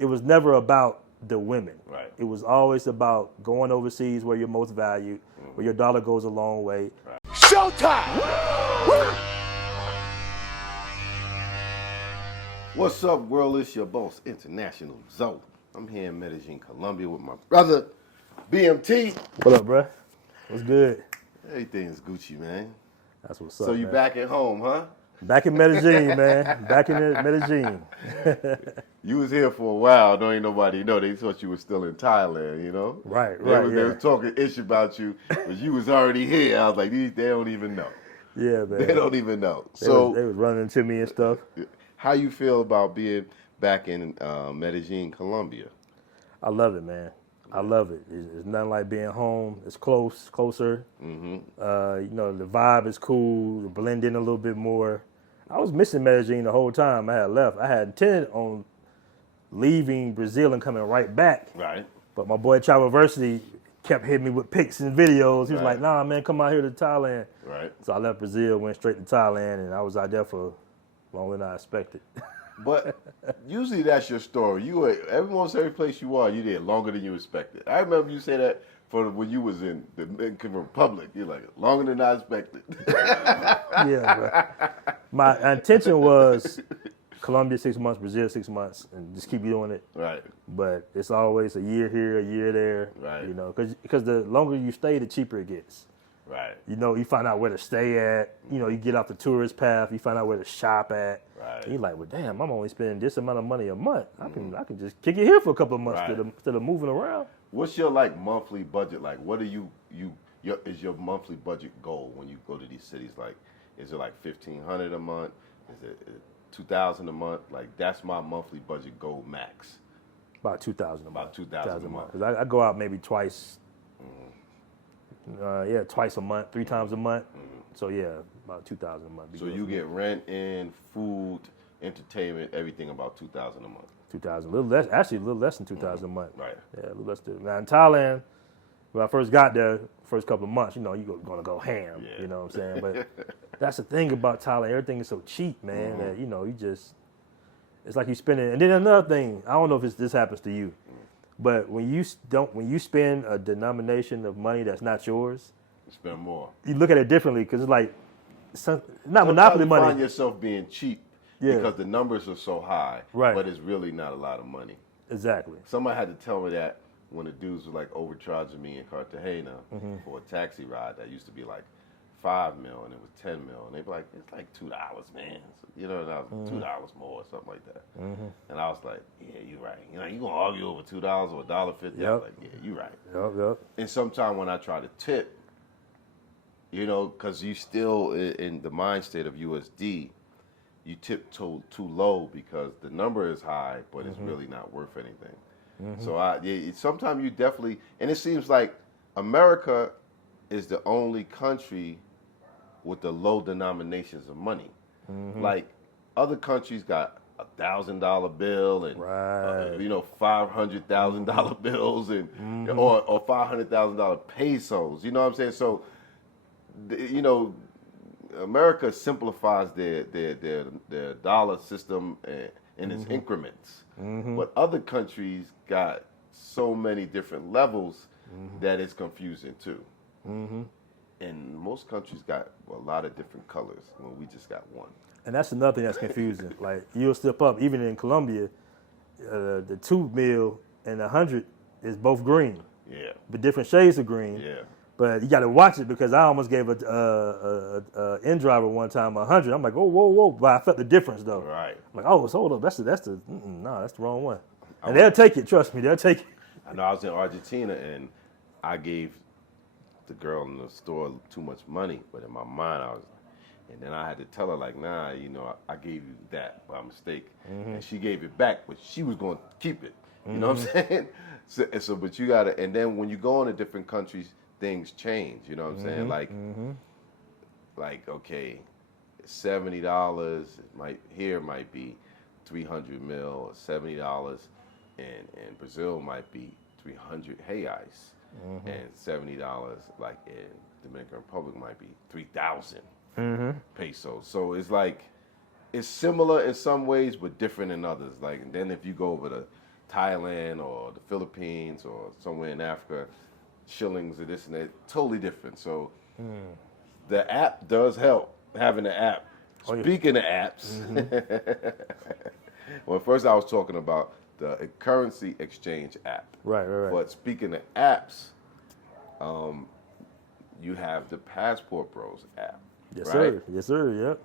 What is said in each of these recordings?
it was never about the women. Right. It was always about going overseas where you're most valued, where your dollar goes a long way. Right. Showtime! What's up, world? It's your boss, International Zoe. I'm here in Medellin, Colombia with my brother, BMT. What up, bruh? What's good? Everything's Gucci, man. That's what's up, So you man. back at home, huh? Back in Medellin, man. Back in Medellin. You was here for a while. Don't ain't nobody know. They thought you was still in Thailand, you know? Right. They Yeah. was talking ish about you, but you was already here. I was like, they don't even know. Yeah, man. They don't even know. They was running into me and stuff. How you feel about being back in Medellin, Colombia? I love it, man. I love it. It's nothing like being home. It's closer. Mm-hmm. The vibe is cool. Blend in a little bit more. I was missing Medellin the whole time I had left. I had intended on leaving Brazil and coming right back. Right. But my boy Traversity kept hitting me with pics and videos. He was like, nah, man, come out here to Thailand. Right. So I left Brazil, went straight to Thailand, and I was out there for longer than I expected. But usually that's your story. You were almost every place you are, you did longer than you expected. I remember you say that for when you was in the Dominican Republic. You're like, longer than I expected. Yeah, bro. My intention was Colombia 6 months, Brazil 6 months, and just keep doing it. Right. But it's always a year here, a year there. Right. You know, because the longer you stay, the cheaper it gets. Right. You know, you find out where to stay at. You know, you get off the tourist path. You find out where to shop at. Right. And you're like, well, damn, I'm only spending this amount of money a month. I can just kick it here for a couple of months instead of moving around. What's your monthly budget like? What are is your monthly budget goal when you go to these cities? Like, is it like $1,500 a month? Is it $2,000 a month? Like, that's my monthly budget goal max. About $2,000 a month. About $2,000 a month. 'Cause I go out maybe twice. Twice a month, 3 times a month. So yeah, about $2,000 a month. So you get rent and food, entertainment, everything about $2,000 a month. 2,000, a little less. Actually, a little less than 2,000 a month. Right. Yeah, a little less. Now in Thailand, when I first got there, first couple of months, you know, you're gonna go ham. Yeah. You know what I'm saying? But that's the thing about Thailand. Everything is so cheap, man. That you know, it's like you spending. And then another thing, I don't know if this happens to you, but when you spend a denomination of money that's not yours, You spend more. you look at it differently because it's like not Sometimes monopoly you money. find yourself being cheap because the numbers are so high, Right. but it's really not a lot of money. Exactly. Somebody had to tell me that when the dudes were like overcharging me in Cartagena for a taxi ride that used to be like $5 million and it was $10 million. And they'd be like, it's like $2, man. So, you know, and I was $2 more or something like that. And I was like, yeah, you're right. You know, you gonna argue over $2 or $1.50? I was Yep. like, yeah, you're right. Yep. And sometimes when I try to tip, you know, because you still in the mind state of USD, you tip too low because the number is high, but it's really not worth anything. So sometimes you definitely, and it seems like America is the only country with the low denominations of money. Like other countries got $1,000 bill and $500,000 bills and or $500,000 pesos. You know what I'm saying? So you know, America simplifies their dollar system in its increments, but other countries got so many different levels that it's confusing too. And most countries got a lot of different colors when we just got one. And that's another thing that's confusing. Like you'll step up, even in Colombia, the 2 mil and 100 is both green. Yeah. But different shades of green. Yeah. But you got to watch it because I almost gave a in driver one time 100. I'm like, oh, whoa. But I felt the difference though. Right. I'm like, oh, so hold up, that's the wrong one. And they'll take it. Trust me, they'll take it. I know I was in Argentina and I gave the girl in the store too much money, but in my mind and then I had to tell her like, nah, you know, I gave you that by mistake, and she gave it back, but she was going to keep it. You know what I'm saying? So, but you gotta, and then when you go into different countries, things change. You know what I'm saying? Like okay, $70 might be 300 mil, or $70, and Brazil might be 300 reais, and $70 like in Dominican Republic might be 3,000 pesos. So it's like it's similar in some ways, but different in others. Like, and then if you go over Thailand or the Philippines or somewhere in Africa, shillings or this and that, totally different. So the app does help, having the app. Oh, yeah. Speaking of apps, well, first I was talking about the currency exchange app. Right. But speaking of apps, you have the Passport Bros app. Yes, right? sir. Yep.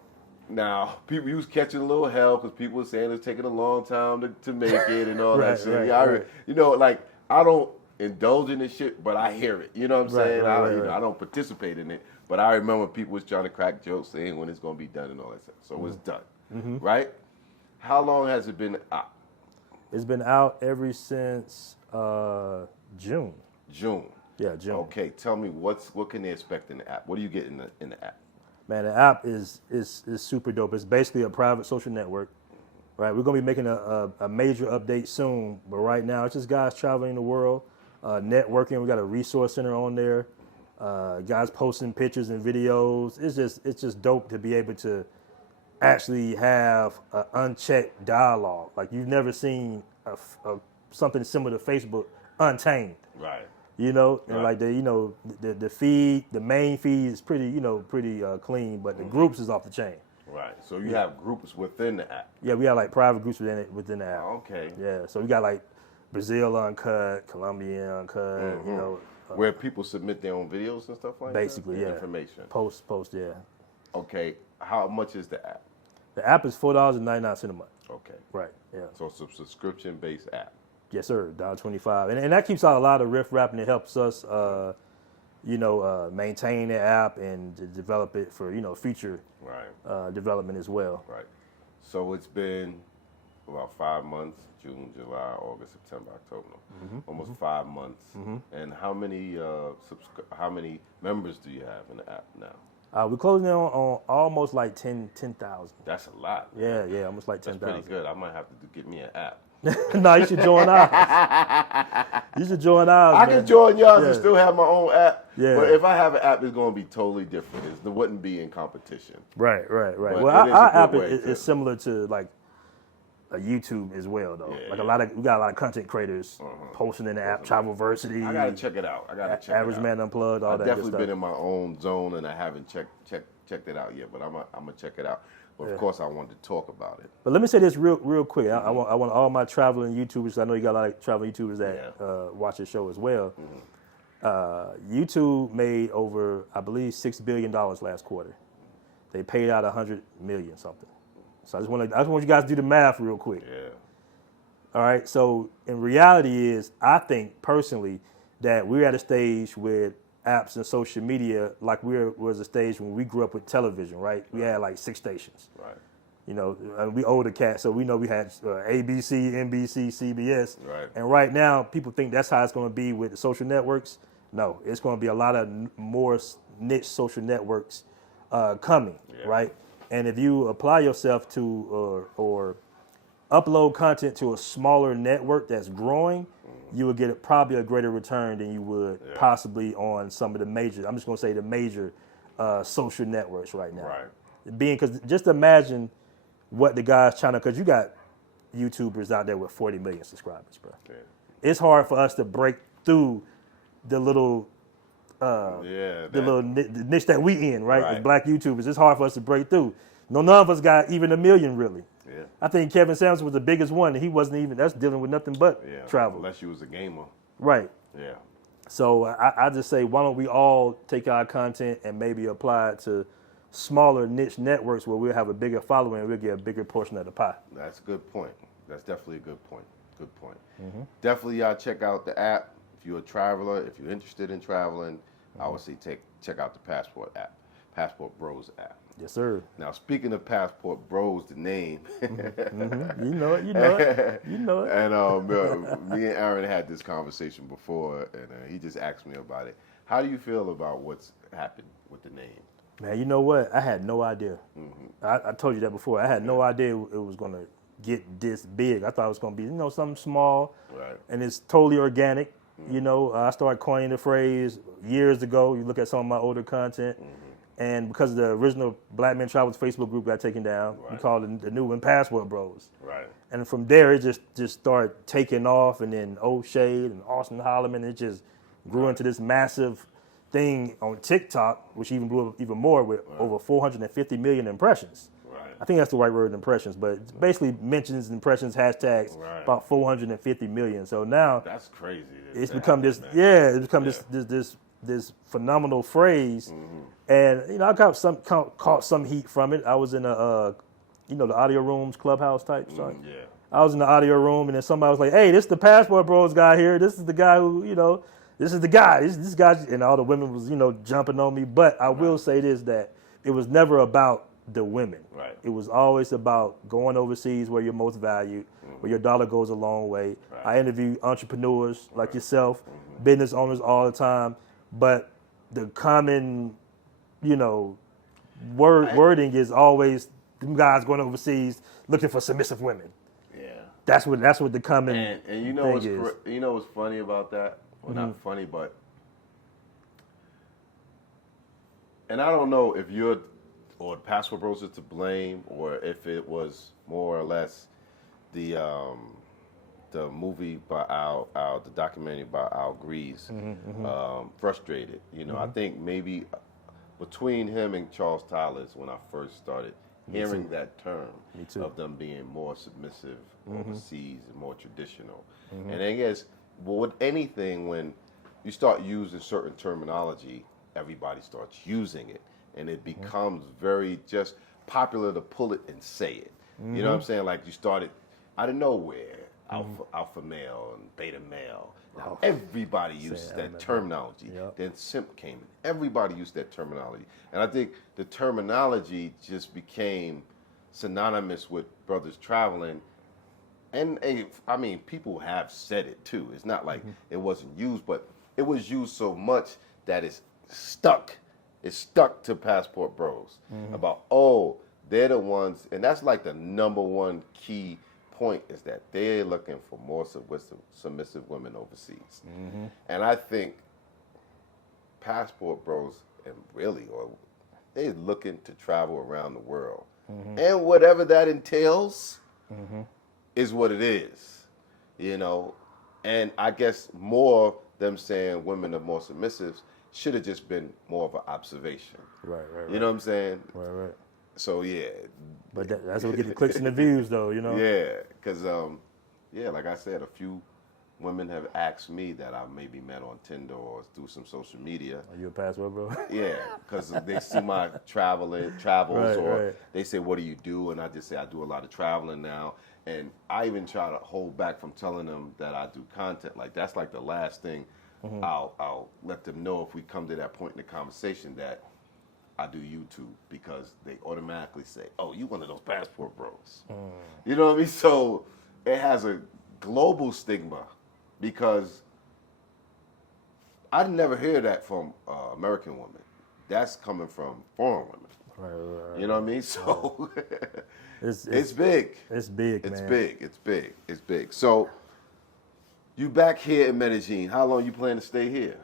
Now, people was catching a little hell because people were saying it's taking a long time to make it and all that shit. Right. You know, like, I don't indulge in this shit, but I hear it. You know what I'm saying? Right. I don't participate in it, but I remember people was trying to crack jokes saying when it's going to be done and all that stuff. So it's done, right? How long has it been out? It's been out ever since June. June. Yeah, June. Okay, tell me what can they expect in the app? What do you get in the app? Man, the app is super dope. It's basically a private social network, right? We're gonna be making a major update soon, but right now it's just guys traveling the world, networking. We got a resource center on there, guys posting pictures and videos. It's just dope to be able to actually have an unchecked dialogue. Like you've never seen something similar to Facebook, untamed. Right. You know, and Right. like the feed, the main feed is pretty clean, but the groups is off the chain. Right. So you have groups within the app. Yeah, we got like private groups within the app. Okay. Yeah, so we got like Brazil uncut, Colombia uncut, you know. Where people submit their own videos and stuff like Basically, that? yeah. Information. Post, yeah. Okay. How much is the app? The app is $4.99 a month. Okay. Right. Yeah. So it's a subscription-based app. Yes, sir. $1.25, and that keeps out a lot of riff-raff, and it helps us, maintain the app and to develop it for future development as well. Right. So it's been about 5 months: June, July, August, September, October. Almost 5 months. And how many members do you have in the app now? We're closing in on almost like 10,000. That's a lot. Yeah, almost like That's 10,000. pretty good. I might have to get me an app. No, you should join ours. You should join ours. I man. can join yours and Yeah. still have my own app. Yeah. But if I have an app, it's going to be totally different. It wouldn't be in competition. Right. But Well, it is a our good app way is similar to like a YouTube as well, though. Yeah, like yeah. we got a lot of content creators posting in the app, Travelversity. I got to check it out. Average Man Unplugged, all I've that definitely good been stuff. in my own zone and I haven't checked it out yet, but I'm gonna check it out. But of course, I wanted to talk about it. But let me say this real quick. I want all my traveling YouTubers. I know you got a lot of traveling YouTubers that watch the show as well. YouTube made over, I believe, $6 billion last quarter. They paid out $100 million something. So I just want you guys to do the math real quick. Yeah. All right. So in reality I think personally that we're at a stage with apps and social media like was a stage when we grew up with television, right? We had like 6 stations. Right. You know, we older cats, so we know we had ABC, NBC, CBS. Right. And right now, people think that's how it's going to be with the social networks. No, it's going to be a lot of more niche social networks coming, right? And if you apply yourself to or upload content to a smaller network that's growing, you would get probably a greater return than you would possibly on some of the major, I'm just going to say the major social networks right now. Right. Because just imagine what the guys trying to, because you got YouTubers out there with 40 million subscribers, bro. Yeah. It's hard for us to break through the little niche that we in, right? As black YouTubers, it's hard for us to break through. None of us got even 1 million, really. Yeah. I think Kevin Samuelson was the biggest one, and he wasn't even, that's dealing with nothing but travel. Unless you was a gamer. Right. Yeah. So I just say, why don't we all take our content and maybe apply it to smaller niche networks where we'll have a bigger following and we'll get a bigger portion of the pie. That's a good point. That's definitely a good point. Good point. Definitely, y'all check out the app. If you're a traveler, if you're interested in traveling, I would say check out the Passport app, Passport Bros app. Yes, sir. Now, speaking of Passport Bros, the name. You know it. And me and Aaron had this conversation before, and he just asked me about it. How do you feel about what's happened with the name? Man, you know what? I had no idea. I told you that before. I had no idea it was going to get this big. I thought it was going to be, something small. Right. And it's totally organic. I started coining the phrase years ago. You look at some of my older content. And because the original Black Men Travels Facebook group got taken down, we called it the new one Passport Bros. Right. And from there, it just started taking off, and then O'Shea and Austin Holloman, it just grew into this massive thing on TikTok, which even blew up even more with over 450 million impressions. Right. I think that's the right word, impressions, but it's basically mentions, impressions, hashtags, about 450 million. So now that's crazy. It's become this, it's become this phenomenal phrase, and I caught some heat from it. I was in a the audio rooms clubhouse type stuff. I was in the audio room, and then somebody was like, "Hey, this is the Passport Bros guy here. This is the guy who, this is the guy. This guy," and all the women was, jumping on me. But I will say this, that it was never about the women. Right. It was always about going overseas where you're most valued, where your dollar goes a long way. Right. I interview entrepreneurs like yourself, business owners all the time, but the common, wording is always them guys going overseas looking for submissive women. Yeah. That's what the common and what's funny about that? Well, not funny, but and I don't know if you're or the Passport Bros are to blame, or if it was more or less the movie by the documentary by Al Grease, Frustrated. I think maybe between him and Charles Tyler's when I first started hearing that term of them being more submissive overseas and more traditional. And I guess, with anything, when you start using certain terminology, everybody starts using it, and it becomes very just popular to pull it and say it. You know what I'm saying? Like, you started out of nowhere, alpha male and beta male. Now everybody uses that terminology. Then simp came in. Everybody used that terminology. And I think the terminology just became synonymous with brothers traveling. And I mean, people have said it too. It's not like it wasn't used, but it was used so much that it's stuck. It's stuck to Passport Bros. About, they're the ones, and that's like the number one key point, is that they're looking for more submissive women overseas. And I think Passport Bros, and really, they're looking to travel around the world. And whatever that entails is what it is, And I guess more them saying women are more submissive should have just been more of an observation. Right. You know what I'm saying? Right. So, yeah. But that's what get the clicks and the views, though, Yeah, because, like I said, a few women have asked me that I maybe met on Tinder or through some social media. Are you a Passport Bro? Yeah, because they see my travels, they say, "What do you do?" And I just say, "I do a lot of traveling now." And I even try to hold back from telling them that I do content. Like, that's like the last thing I'll let them know if we come to that point in the conversation, that I do YouTube, because they automatically say, "Oh, you one of those Passport Bros." You know what I mean? So it has a global stigma, because I never hear that from American women. That's coming from foreign women. Right. You know what I mean? So it's big. It's big, man. It's big. So you back here in Medellin. How long you plan to stay here?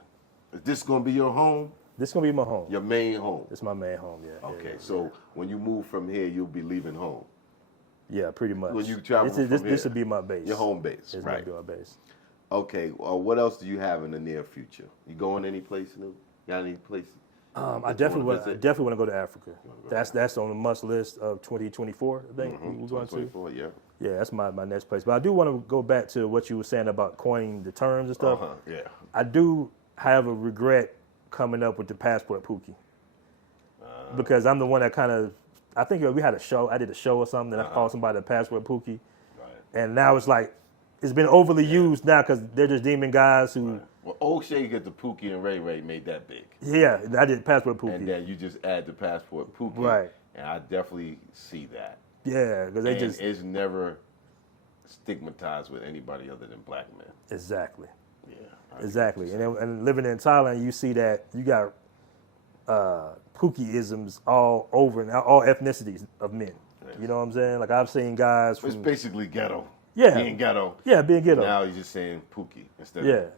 Is this going to be your home? This is going to be my home. Your main home? It's my main home, yeah. Okay, so when you move from here, you'll be leaving home? Yeah, pretty much. When you travel from here? This would be my base. Your home base, right. This will be my base. Okay, what else do you have in the near future? You going any place new? Got any places? I definitely want to go to Africa. That's on the must list of 2024, I think. We're going to. 2024, yeah. Yeah, that's my next place. But I do want to go back to what you were saying about coining the terms and stuff. Yeah. I do have a regret coming up with the Passport Pookie. Because I'm the one that kind of, I think we had a show, I did a show or something, and I called somebody a Passport Pookie. Right. And now it's like, it's been overly used now because they're just demon guys who... Right. Well, O'Shea get the Pookie and Ray Ray made that big. Yeah, I did Passport Pookie. And then you just add the Passport Pookie. Right. And I definitely see that. Yeah, because they just... it's never stigmatized with anybody other than black men. Exactly. Yeah. Exactly. And living in Thailand, you see that you got Pookie-isms all over, and all ethnicities of men. Yes. You know what I'm saying? Like, I've seen guys from... It's basically ghetto. Yeah. Being ghetto. Yeah, being ghetto. Now you're just saying Pookie instead of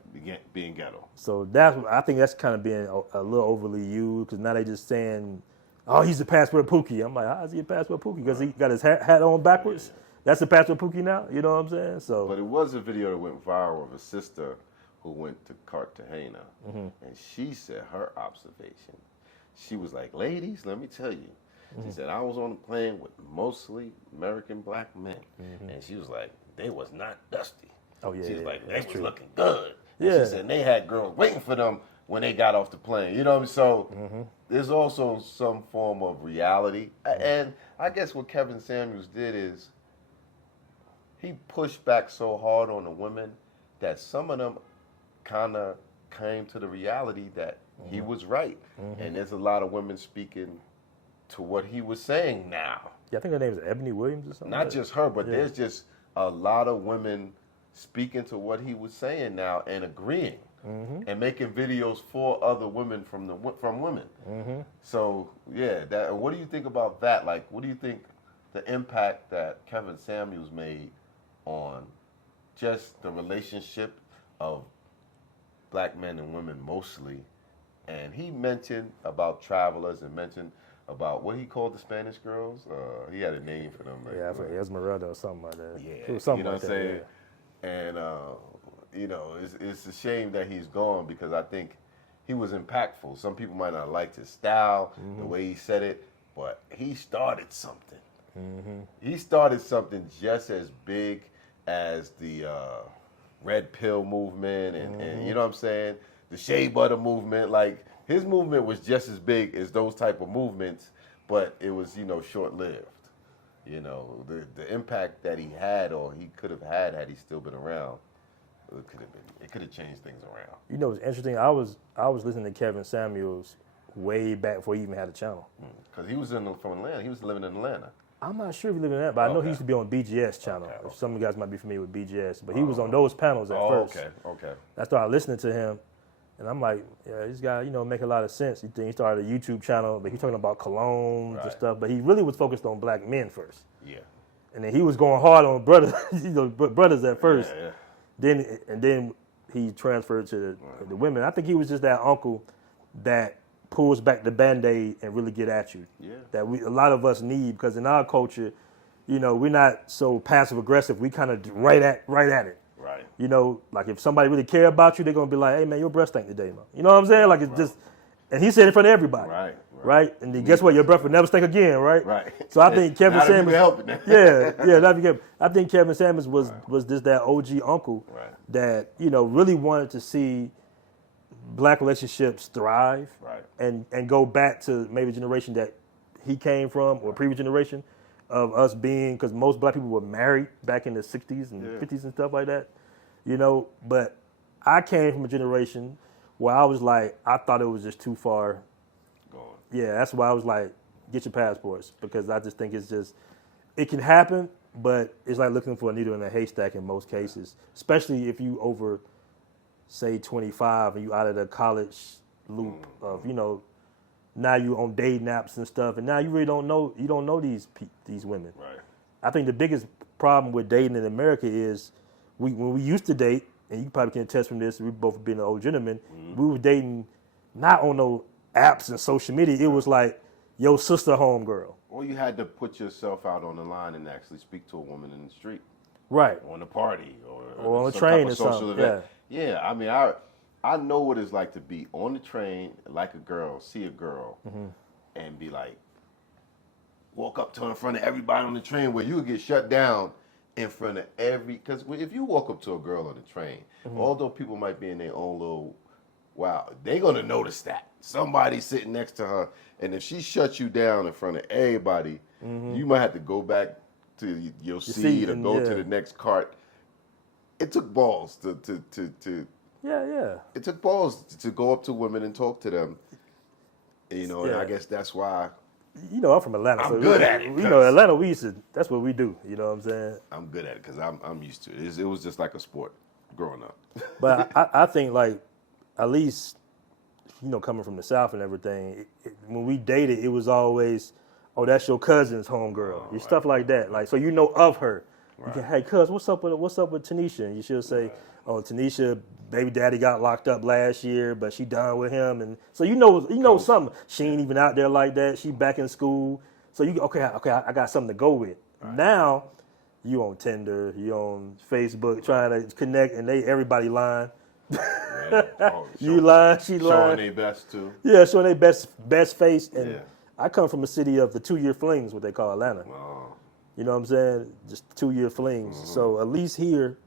being ghetto. So I think that's kind of being a little overly used, because now they just saying, "Oh, he's a Passport Pookie." I'm like, how is he a Passport Pookie? Because he got his hat on backwards. That's the Pastor Pookie now. You know what I'm saying? So, But it was a video that went viral of a sister who went to Cartagena, and she said her observation. She was like, "Ladies, let me tell you." She said, "I was on a plane with mostly American black men," and she was like, "They was not dusty." Oh yeah, She was yeah, like, "They that's was true. looking good." And Yeah. she said they had girls waiting for them when they got off the plane. You know what I mean? So there's also some form of reality, and I guess what Kevin Samuels did is he pushed back so hard on the women that some of them kind of came to the reality that he was right. And there's a lot of women speaking to what he was saying now. Yeah, I think her name is Ebony Williams or something. Not like just her, but Yeah. there's just a lot of women speaking to what he was saying now and agreeing and making videos for other women from women. So yeah, that. What do you think about that? Like, what do you think the impact that Kevin Samuels made on just the relationship of black men and women mostly? And he mentioned about travelers and mentioned about what he called the Spanish girls. He had a name for them. Like, Yeah, I forget, Esmeralda or something like that. yeah, It was something you know like what I'm that. saying? And you know, it's a shame that he's gone because I think he was impactful. Some people might not like his style, the way he said it, but he started something. He started something just as big as the red pill movement and you know what I'm saying, the shea butter movement. Like his movement was just as big as those type of movements, but it was, you know, short lived. You know, the impact that he had or he could have had he still been around, it could have changed things around. You know, it's interesting. I was listening to Kevin Samuels way back before he even had a channel. Because he was from Atlanta. He was living in Atlanta. I'm not sure if he lived in that, but I know he used to be on BGS channel. Okay. Some of you guys might be familiar with BGS, but he was on those panels at first. Okay. I started listening to him, and I'm like, yeah, this guy, you know, make a lot of sense. He started a YouTube channel, but he's talking about colognes and stuff, but he really was focused on black men first. Yeah. And then he was going hard on brothers, you know, brothers at first. Yeah. Then he transferred to the women. I think he was just that uncle that pulls back the Band-Aid and really get at you. Yeah. That a lot of us need, because in our culture, you know, we're not so passive aggressive. We kind of right at it. Right. You know, like if somebody really care about you, they're gonna be like, "Hey man, your breath stink today, man." You know what I'm saying? Like it's just, and he said it in front of everybody. Right. And then guess what? Your breath will never stink again. Right. So I think Kevin Samuels. I think Kevin Samuels was just that OG uncle that, you know, really wanted to see black relationships thrive and go back to maybe a generation that he came from or previous generation of us being, because most black people were married back in the 60s and 50s and stuff like that, you know. But I came from a generation where I was like, I thought it was just too far gone. Yeah, that's why I was like, get your passports, because I just think it can happen, but it's like looking for a needle in a haystack in most cases, especially if you over, say, 25 and you out of the college loop of, you know, now you on dating apps and stuff, and now you really don't know these women. Right. I think the biggest problem with dating in America is when we used to date, and you probably can attest from this, we both being an old gentleman, we were dating not on no apps and social media. It was like your sister homegirl. Or you had to put yourself out on the line and actually speak to a woman in the street. Right. On a party or on a some train type or of social something. event. Yeah, I mean, I know what it's like to be on the train, like a girl, see a girl, and be like, walk up to her in front of everybody on the train, where you would get shut down in front of because if you walk up to a girl on the train, although people might be in their own little, they're going to notice that. Somebody's sitting next to her, and if she shuts you down in front of everybody, you might have to go back to your seat or go to the next cart. It took balls to it took balls to go up to women and talk to them. You know, and I guess that's why. You know, I'm from Atlanta. I'm good at it. You know, Atlanta, that's what we do. You know what I'm saying? I'm good at it because I'm used to it. It was just like a sport growing up. But I think, like, at least, you know, coming from the South and everything, when we dated, it was always, oh, that's your cousin's homegirl, stuff like that. Like, so you know of her. You can, hey, cuz, what's up with Tanisha? And you should say, oh, Tanisha, baby daddy got locked up last year, but she done with him, and so you know something. She ain't even out there like that. She back in school, so you okay. I got something to go with. Now, You on Tinder, you on Facebook, trying to connect, and everybody lying. Yeah. Oh, You lying, she showing lying. their best too. Yeah, showing their best face. And Yeah. I come from a city of the 2-year flings, what they call Atlanta. Oh. You know what I'm saying? Just 2-year flings. So at least here,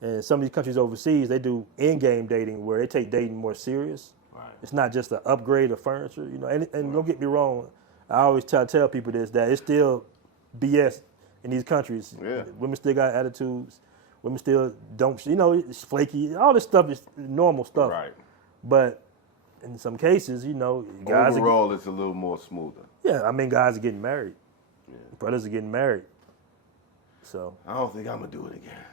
and some of these countries overseas, they do in-game dating where they take dating more serious. Right. It's not just an upgrade of furniture, you know. And don't get me wrong, I always tell people this, that it's still BS in these countries. Yeah. Women still got attitudes. Women still don't, you know, it's flaky. All this stuff is normal stuff. Right. But in some cases, you know, guys Overall, it's a little more smoother. I mean, guys are getting married. Yeah. Brothers are getting married. So I don't think I'm gonna do it again.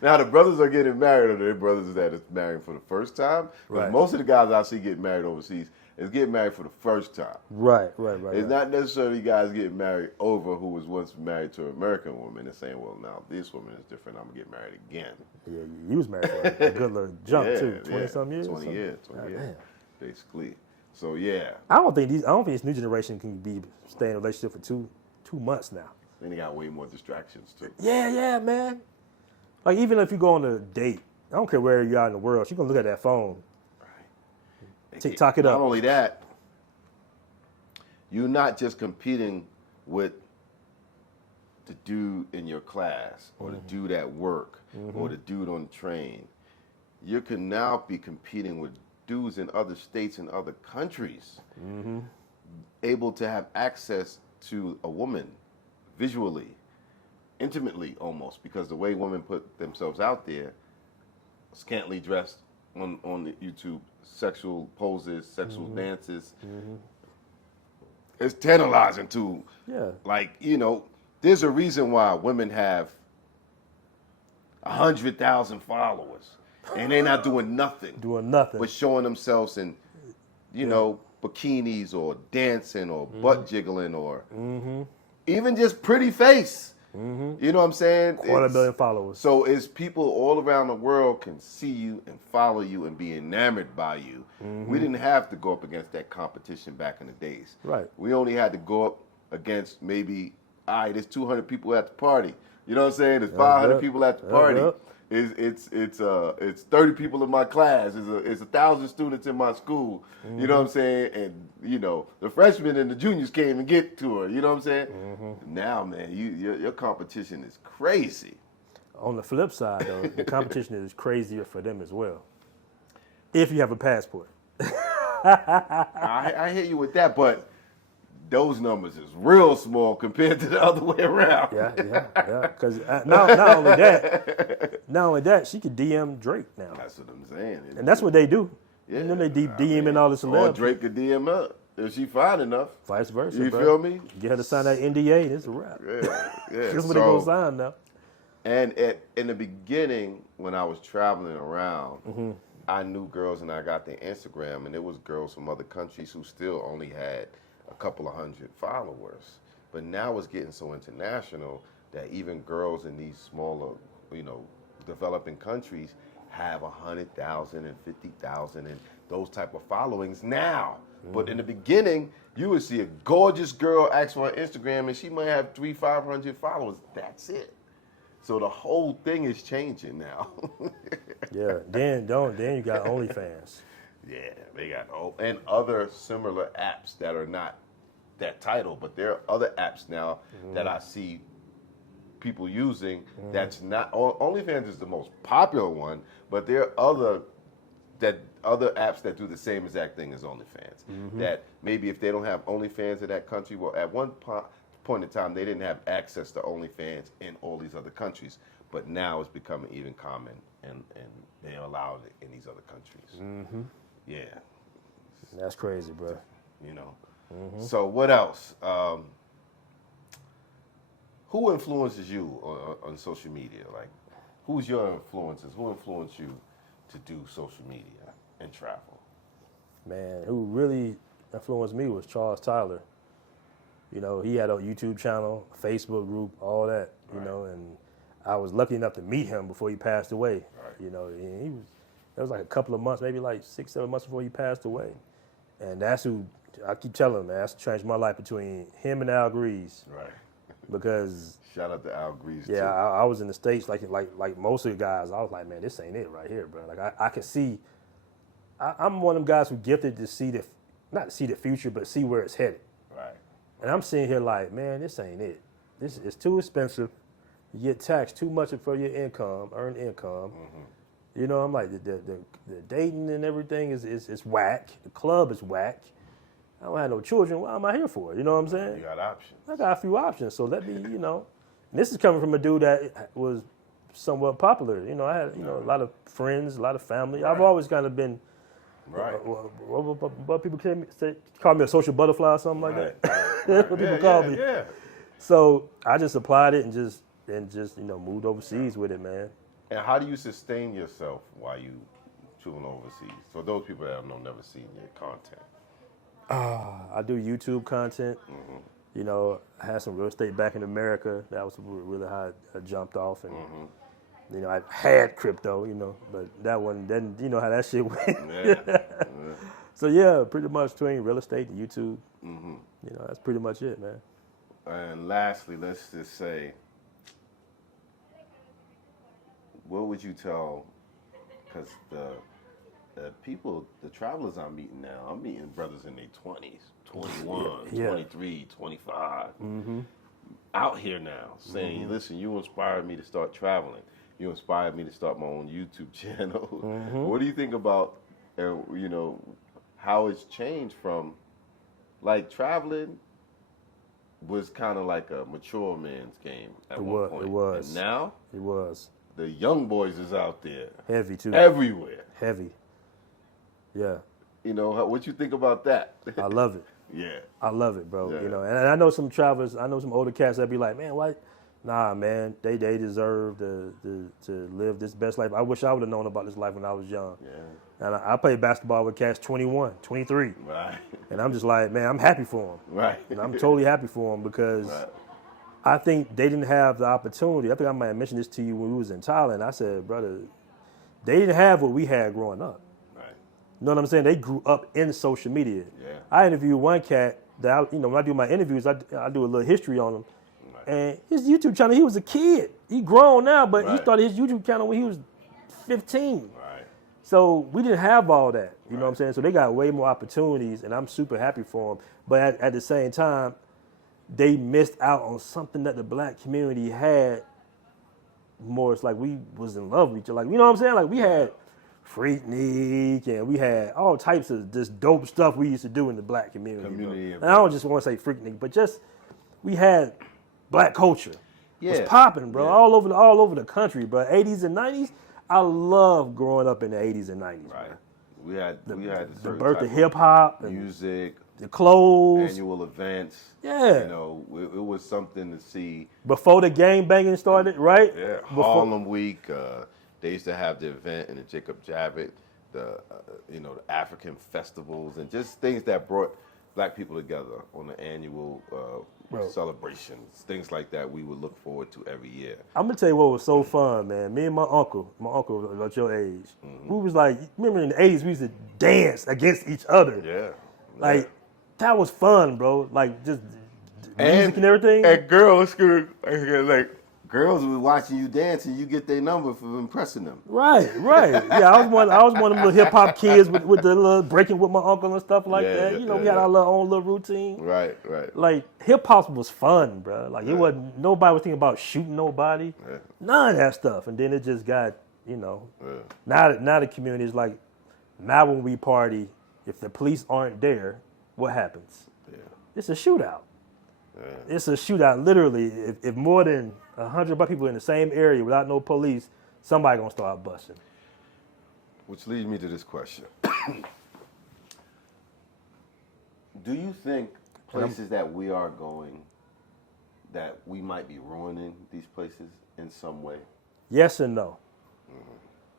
Now the brothers are getting married, or they're brothers that is marrying for the first time. Because Right. most of the guys I see getting married overseas is getting married for the first time. right. It's not necessarily guys getting married over who was once married to an American woman and saying, well, now this woman is different, I'm going to get married again. Yeah, you was married for a good little jump too. 20-some years. 20 years, 20 God, years, damn. basically. So, yeah. I don't think this new generation can be stay in a relationship for two months now. Then they got way more distractions, too. Yeah, man. Like even if you go on a date, I don't care where you are in the world, she's gonna look at that phone. TikTok it up. Not only that, you're not just competing with the dude in your class or the dude at work or the dude on the train. You can now be competing with dudes in other states and other countries, able to have access to a woman visually, intimately almost, because the way women put themselves out there, scantily dressed on the YouTube, sexual poses, sexual dances. It's tantalizing to, like, you know, there's a reason why women have 100,000 followers and they're not doing nothing. But showing themselves in, you know, bikinis or dancing or butt jiggling or even just pretty face. You know what I'm saying? 250,000 followers. So it's people all around the world can see you and follow you and be enamored by you. We didn't have to go up against that competition back in the days. Right. We only had to go up against maybe, all right, there's 200 people at the party. You know what I'm saying? There's 500 people at the party. It's 30 people in my class. It's 1,000 students in my school. You know what I'm saying? And you know the freshmen and the juniors came and get to her. You know what I'm saying? Now, man, your competition is crazy. On the flip side, though, the competition is crazier for them as well. If you have a passport. I hear you with that, but those numbers is real small compared to the other way around. Yeah. Because not only that, she could DM Drake now. That's what I'm saying. And that's what they do. Yeah, You know, they DMing all the or celebrities. Drake could DM her if she fine enough. Vice versa, You bro. feel me? Get her to sign that NDA, and it's a wrap. Yeah. That's what they gonna sign now. And in the beginning, when I was traveling around, I knew girls and I got their Instagram, and it was girls from other countries who still only had a couple of hundred followers. But now it's getting so international that even girls in these smaller, you know, developing countries have 100,000 and 50,000 and those type of followings now. But in the beginning, you would see a gorgeous girl ask for her Instagram and she might have 300-500 followers. That's it. So the whole thing is changing now. Yeah. Then you got OnlyFans. Yeah, they got and other similar apps that are not that title, but there are other apps now that I see people using. That's not OnlyFans is the most popular one, but there are other apps that do the same exact thing as OnlyFans. That maybe if they don't have OnlyFans in that country, well, at one point in time they didn't have access to OnlyFans in all these other countries, but now it's becoming even common, and they allow it in these other countries. Yeah. That's crazy, bro. You know. So what else? Who influences you on social media? Like, who's your influences? Who influenced you to do social media and travel? Man, who really influenced me was Charles Tyler. You know, he had a YouTube channel, a Facebook group, all that, you know, and I was lucky enough to meet him before he passed away. You know, and that was like a couple of months, maybe like 6-7 months before he passed away. And that's who, I keep telling him, man, that's changed my life between him and Al Grease. Right. because Shout out to Al Grease, yeah, too. I was in the States like most of the guys. I was like, man, this ain't it right here, bro. Like I can see. I'm one of them guys who gifted to see not to see the future, but see where it's headed. Right. And I'm sitting here like, man, this ain't it. This is too expensive. You get taxed too much for your earned income. You know, I'm like the dating and everything is whack. The club is whack. I don't have no children. What am I here for? You know what I'm saying? You got options. I got a few options, so let me, you know. And this is coming from a dude that was somewhat popular. You know, I had, a lot of friends, a lot of family. I've always kind of been, what people call me a social butterfly or something like that. That's what people call me. Yeah. So I just applied it and just moved overseas with it, man. And how do you sustain yourself while you chilling overseas? So those people that have never seen your content. I do YouTube content. You know, I had some real estate back in America. That was really how I jumped off. And, you know, I had crypto, but that one, then you know how that shit went. So, yeah, pretty much between real estate and YouTube. You know, that's pretty much it, man. And lastly, let's just say, what would you tell, because the people, the travelers I'm meeting now, I'm meeting brothers in their 20s, 21, 23, 25, out here now saying, listen, you inspired me to start traveling. You inspired me to start my own YouTube channel. What do you think about, how it's changed from, like, traveling was kind of like a mature man's game at one point. It was. And now? It was. The young boys is out there. Heavy, too. Everywhere. Heavy. Yeah. You know, what you think about that? I love it. Yeah. I love it, bro. Yeah. You know, and I know some travelers, I know some older cats that be like, man, why? Nah, man, they deserve to live this best life. I wish I would have known about this life when I was young. Yeah. And I played basketball with cats 21, 23. Right. And I'm just like, man, I'm happy for them. Right. And I'm totally happy for them because I think they didn't have the opportunity. I think I might have mentioned this to you when we was in Thailand. I said, brother, they didn't have what we had growing up. You know what I'm saying? They grew up in social media. Yeah. I interviewed one cat that, when I do my interviews, I do a little history on him. Right. And his YouTube channel, he was a kid. He grown now, but he Right. started his YouTube channel when he was 15. Right. So we didn't have all that. You know what I'm saying? So they got way more opportunities, and I'm super happy for them. But at the same time, they missed out on something that the black community had more. It's like we was in love with each other. Like, you know what I'm saying? Like we had Freaknik, and we had all types of just dope stuff we used to do in the black community. And I don't just want to say Freaknik, but just we had black culture. Yeah. It was popping, bro, Yeah. all over the country, bro. 80s and 90s. I love growing up in the 80s and 90s. Right. Bro. We had The birth of hip hop, music, the clothes, annual events. Yeah. You know, it was something to see. Before the gang banging started, right? Yeah. Before, Harlem Week. They used to have the event in the Jacob Javits, the African festivals, and just things that brought black people together on the annual celebrations, things like that we would look forward to every year. I'm gonna tell you what was so fun, man. Me and my uncle was about your age. We was like, remember in the 80s, we used to dance against each other. Yeah. Like, that was fun, bro. Like, just music and everything. And girls girls were watching you dance, and you get their number for impressing them. Right. Yeah, I was one of them little hip hop kids with the little breaking with my uncle and stuff like that. We had our own little routine. Right. Like, hip hop was fun, bro. Like, it wasn't, nobody was thinking about shooting nobody. Yeah. None of that stuff. And then it just got, now the community is like, now when we party, if the police aren't there, what happens? Yeah. It's a shootout. Yeah. It's a shootout, literally. If more than 100 black people in the same area without no police, somebody gonna start busting. Which leads me to this question. Do you think places that we are going, that we might be ruining these places in some way? Yes and no.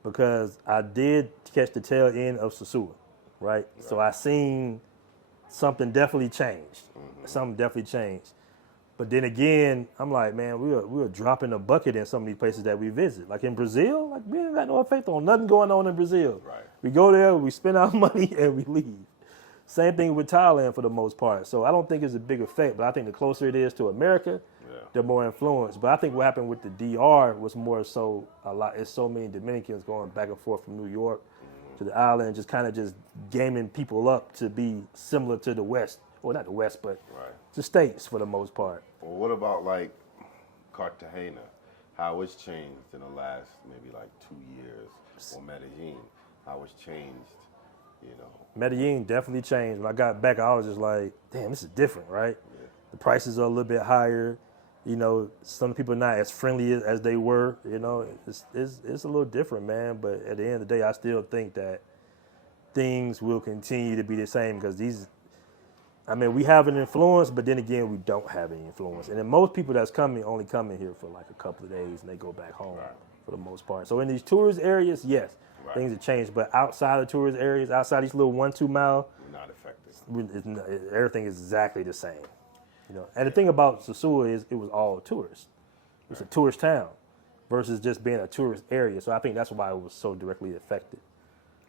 Because I did catch the tail end of Sosua, right? So I seen something definitely changed. Something definitely changed. But then again, I'm like, man, we were dropping a bucket in some of these places that we visit. Like in Brazil, like we ain't got no effect on nothing going on in Brazil. Right. We go there, we spend our money, and we leave. Same thing with Thailand for the most part. So I don't think it's a big effect, but I think the closer it is to America, they're more influenced. But I think what happened with the DR was more so it's so many Dominicans going back and forth from New York to the island, just kind of just gaming people up to be similar to the West. Well, not the West, but the States for the most part. Well, what about like Cartagena? How it's changed in the last maybe like 2 years, or Medellin? How it's changed, you know? Medellin definitely changed. When I got back, I was just like, damn, this is different, right? Yeah. The prices are a little bit higher. You know, some people are not as friendly as they were. You know, it's a little different, man. But at the end of the day, I still think that things will continue to be the same because we have an influence, but then again, we don't have any influence. And then most people that's coming only coming here for like a couple of days and they go back home for the most part. So in these tourist areas, yes, things have changed. But outside of tourist areas, outside these little 1-2 mile, We're not affected. everything is exactly the same. You know, and the thing about Sosúa is it was all tourists. It's a tourist town versus just being a tourist area. So I think that's why it was so directly affected.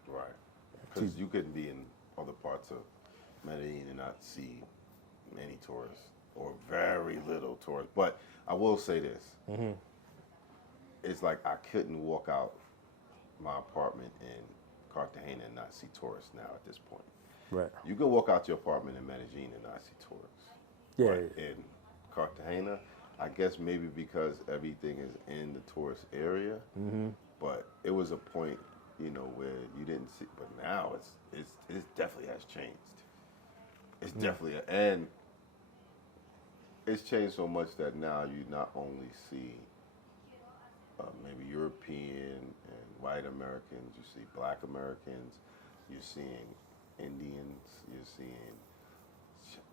Right. Because you couldn't be in other parts of Medellin and not see many tourists or very little tourists. But I will say this. It's like I couldn't walk out my apartment in Cartagena and not see tourists now at this point. Right. You can walk out your apartment in Medellin and not see tourists. Yeah. But in Cartagena, I guess maybe because everything is in the tourist area, but it was a point, you know, where you didn't see. But now it definitely has changed. It's definitely and it's changed so much that now you not only see maybe European and white Americans, you see Black Americans, you're seeing Indians, you're seeing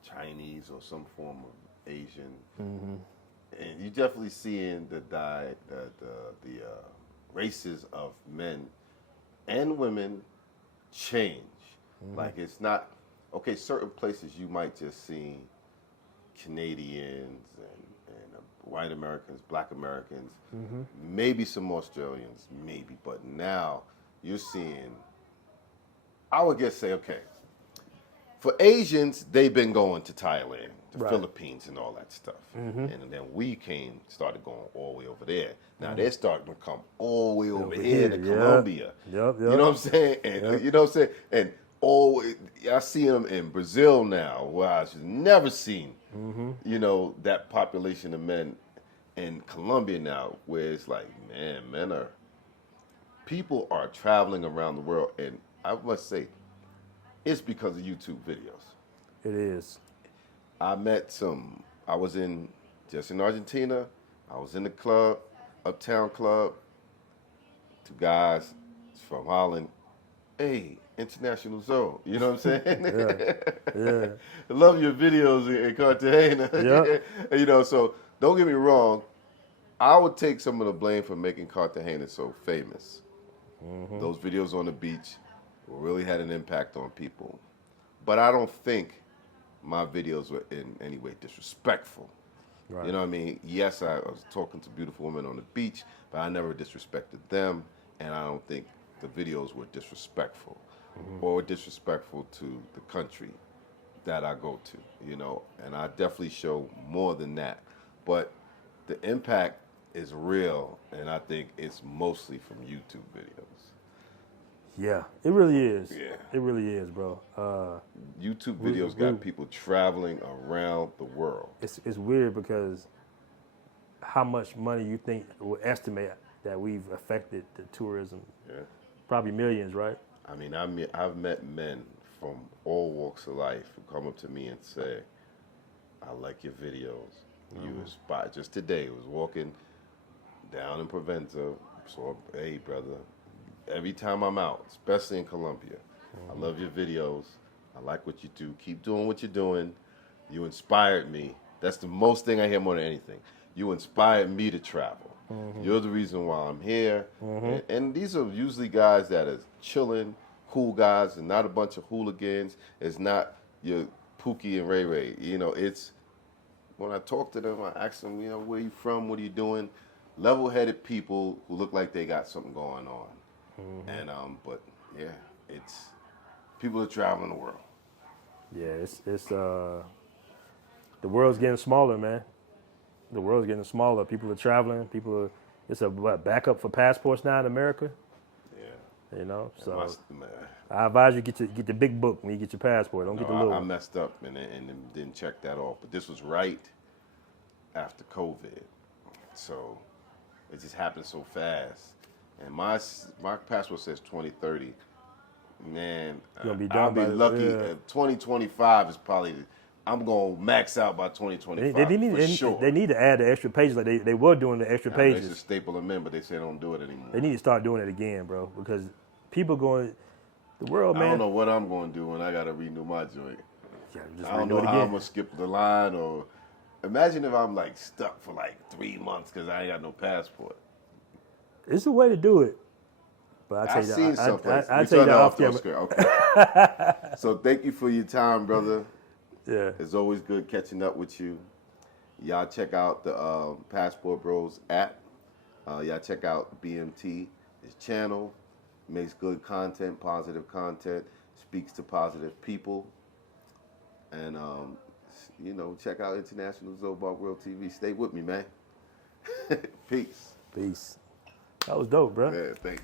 Chinese or some form of Asian, and you're definitely seeing the races of men and women change. Like it's not okay. Certain places you might just see Canadians and white Americans, Black Americans, maybe some Australians, maybe, but now you're seeing. I would just say okay. For Asians, they've been going to Thailand, the Philippines, and all that stuff. And then we started going all the way over there. Now they're starting to come all the way over here to Colombia. Yep. You know what I'm saying? And you know what I'm saying? And I see them in Brazil now, where I've never seen, you know, that population of men in Colombia now, where it's like, man, people are traveling around the world, and I must say, it's because of YouTube videos. It is. I was in Argentina. I was in the club, Uptown Club. 2 guys from Holland. Hey, International Zone. You know what I'm saying? Yeah. I love your videos in Cartagena. Yeah. You know, so don't get me wrong. I would take some of the blame for making Cartagena so famous. Those videos on the beach really had an impact on people. But I don't think my videos were in any way disrespectful. Right. You know what I mean? Yes, I was talking to beautiful women on the beach, but I never disrespected them, and I don't think the videos were disrespectful or disrespectful to the country that I go to, you know, and I definitely show more than that. But the impact is real, and I think it's mostly from YouTube videos. Yeah, it really is. Yeah. It really is, bro. YouTube videos got people traveling around the world. It's weird because how much money you think would estimate that we've affected the tourism? Yeah. Probably millions, right? I mean, I've met men from all walks of life who come up to me and say, I like your videos. You inspire. Just today, I was walking down in Provenza, saw, hey, brother, every time I'm out, especially in Colombia, I love your videos. I like what you do. Keep doing what you're doing. You inspired me. That's the most thing I hear more than anything. You inspired me to travel. You're the reason why I'm here. And these are usually guys that are chilling, cool guys, and not a bunch of hooligans. It's not your Pookie and Ray Ray. You know, it's when I talk to them, I ask them, you know, where you from? What are you doing? Level-headed people who look like they got something going on. And but yeah, it's people are traveling the world. Yeah, it's the world's getting smaller, man. The world's getting smaller. People are traveling. It's a backup for passports now in America. Yeah. You know, so Man, I advise you get the big book when you get your passport. Don't get the little I one. messed up and didn't check that off. But this was right after COVID, so it just happened so fast. And my passport says 2030. Man, You're gonna be I'll done be by lucky. yeah. 2025 is probably. I'm gonna max out by 2025 for sure. They need to add the extra pages like they were doing the extra I know it's pages. a staple of men, but they say don't do it anymore. They need to start doing it again, bro, because people going the world, man. I don't know what I'm gonna do when I gotta renew my joint. Yeah, just I don't redo know it how again. I'm gonna skip the line or. Imagine if I'm like stuck for like 3 months because I ain't got no passport. It's a way to do it. But I've seen someplace. I tell you that off camera. Okay. So thank you for your time, brother. Yeah. It's always good catching up with you. Y'all check out the Passport Bros app. Y'all check out BMT, his channel. Makes good content, positive content, speaks to positive people. And, check out International Barberworld TV. Stay with me, man. Peace. Peace. That was dope, bro. Yeah, thanks.